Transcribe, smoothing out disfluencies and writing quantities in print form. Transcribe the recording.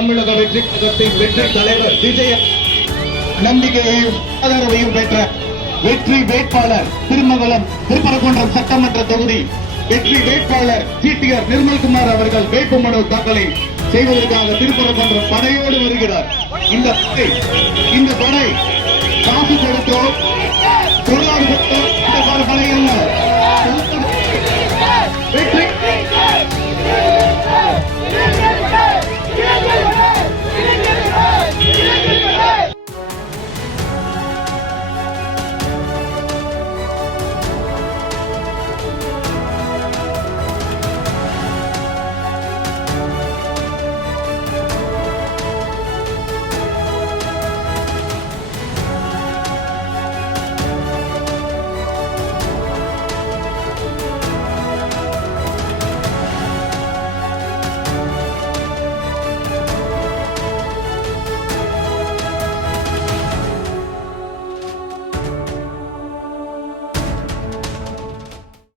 தமிழக வெற்றி கழகத்தின் வெற்றி தலைவர் விஜய நம்பிக்கையையும் ஆதரவையும் பெற்ற வெற்றி வேட்பாளர் திருப்பரங்குன்றம் சட்டமன்ற தொகுதி வெற்றி வேட்பாளர் GTR நிர்மல்குமார் அவர்கள் வேட்புமனு தாக்கலை செய்வதற்காக திருப்பரங்குன்றம் படையோடு வருகிறார். இந்த படை காசு கொடுத்தோ பொருளாதார